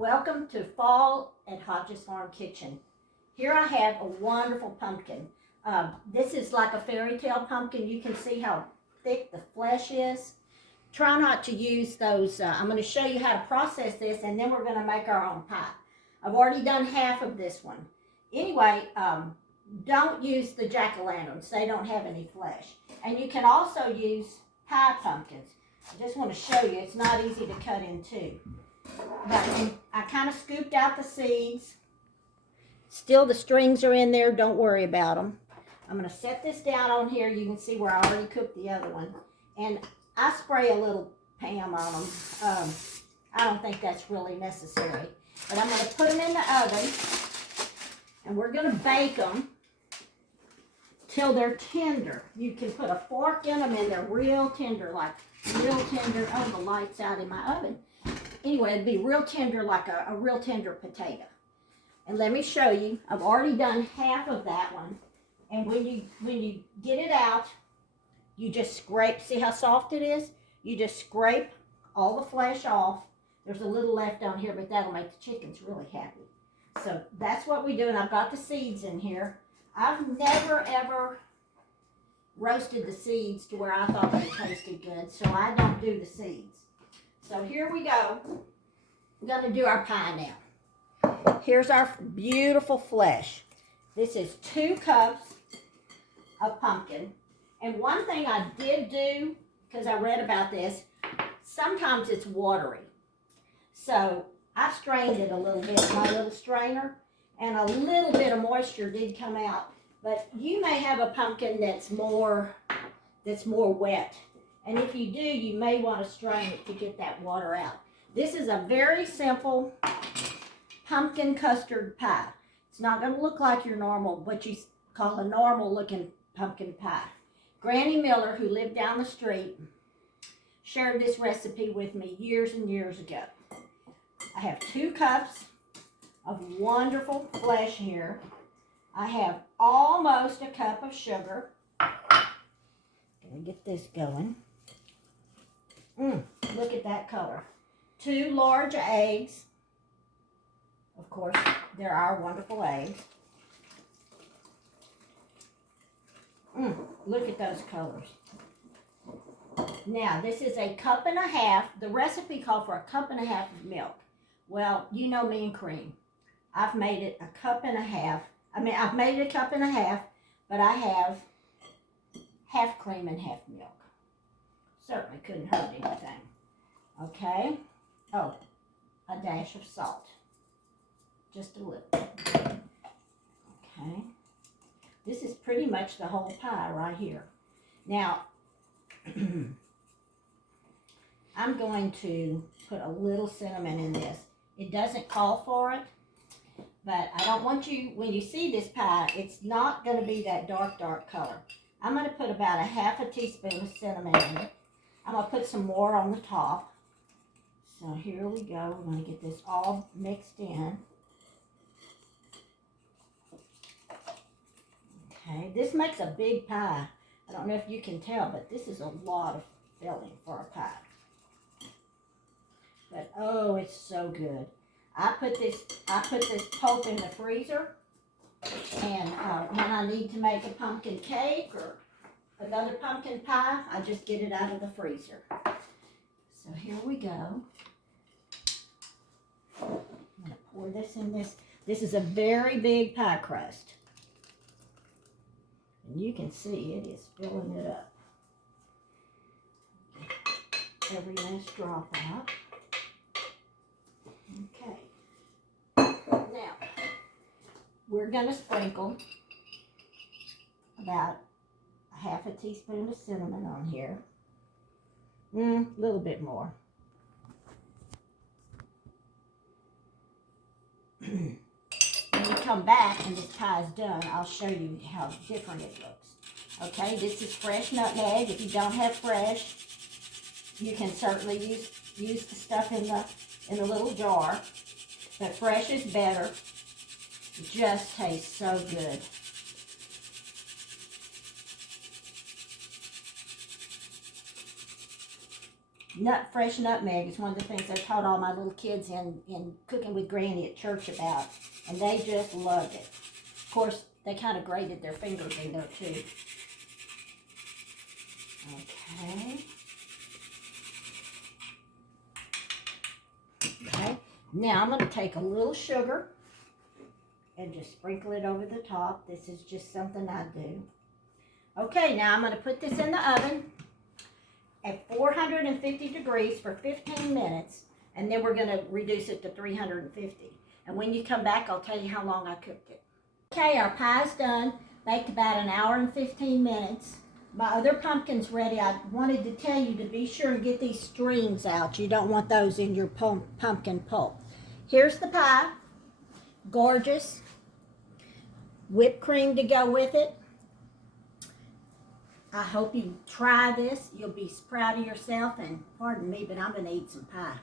Welcome to Fall at Hodges Farm Kitchen. Here I have a wonderful pumpkin. This is like a fairy tale pumpkin. You can see how thick the flesh is. Try not to use those. I'm going to show you how to process this, and then we're going to make our own pie. I've already done half of this one. Anyway, don't use the jack-o'-lanterns. They don't have any flesh. And you can also use pie pumpkins. I just want to show you. It's not easy to cut in two. But I kind of scooped out the seeds. Still the strings are in there. Don't worry about them. I'm going to set this down on here. You can see where I already cooked the other one. And I spray a little Pam on them. I don't think that's really necessary. But I'm going to put them in the oven. And we're going to bake them till they're tender. You can put a fork in them and they're real tender, like real tender. Oh, the light's out in my oven. Anyway, it'd be real tender, like a real tender potato. And let me show you. I've already done half of that one. And when you get it out, you just scrape. See how soft it is? You just scrape all the flesh off. There's a little left on here, but that'll make the chickens really happy. So that's what we do, and I've got the seeds in here. I've never, ever roasted the seeds to where I thought they tasted good, so I don't do the seeds. So here we go. We're going to do our pie now. Here's our beautiful flesh. This is 2 cups of pumpkin. And one thing I did do, because I read about this, sometimes it's watery. So I strained it a little bit with my little strainer, and a little bit of moisture did come out. But you may have a pumpkin that's more wet. And if you do, you may want to strain it to get that water out. This is a very simple pumpkin custard pie. It's not going to look like your normal, what you call a normal looking pumpkin pie. Granny Miller, who lived down the street, shared this recipe with me years and years ago. I have 2 cups of wonderful flesh here. I have almost a cup of sugar. Gonna get this going. Look at that color. 2 large eggs. Of course, they're our wonderful eggs. Look at those colors. Now, this is a cup and a half. The recipe called for a cup and a half of milk. Well, you know me and cream. I've made it a cup and a half. I've made it a cup and a half, but I have half cream and half milk. Certainly couldn't hurt anything. Okay. Oh, a dash of salt. Just a little. Okay. This is pretty much the whole pie right here. Now, I'm going to put a little cinnamon in this. It doesn't call for it, but I don't want you, when you see this pie, it's not going to be that dark color. I'm going to put about a half a teaspoon of cinnamon in it. I'm going to put some more on the top. So here we go. We're going to get this all mixed in. Okay, this makes a big pie. I don't know if you can tell, but this is a lot of filling for a pie. But oh, it's so good. I put this pulp in the freezer, and when I need to make a pumpkin cake or another pumpkin pie, I just get it out of the freezer. So here we go. I'm going to pour this in this. This is a very big pie crust. And you can see it is filling it up. Get every last drop out. Okay. Now, we're going to sprinkle about a half a teaspoon of cinnamon on here. A little bit more. When we come back and this pie is done, I'll show you how different it looks. Okay, this is fresh nutmeg. If you don't have fresh, you can certainly use the stuff in the little jar. But fresh is better. It just tastes so good. fresh nutmeg is one of the things I taught all my little kids in Cooking with Granny at church about, and they just loved it. Of course, they kind of grated their fingers in there too. Okay. Okay. Now I'm going to take a little sugar and just sprinkle it over the top. This is just something I do. Okay, now I'm going to put this in the oven at 450 degrees for 15 minutes, and then we're going to reduce it to 350. And when you come back, I'll tell you how long I cooked it. Okay, our pie's done. Baked about an hour and 15 minutes. My other pumpkin's ready. I wanted to tell you to be sure and get these strings out. You don't want those in your pumpkin pulp. Here's the pie. Gorgeous. Whipped cream to go with it. I hope you try this. You'll be proud of yourself, and pardon me, but I'm going to eat some pie.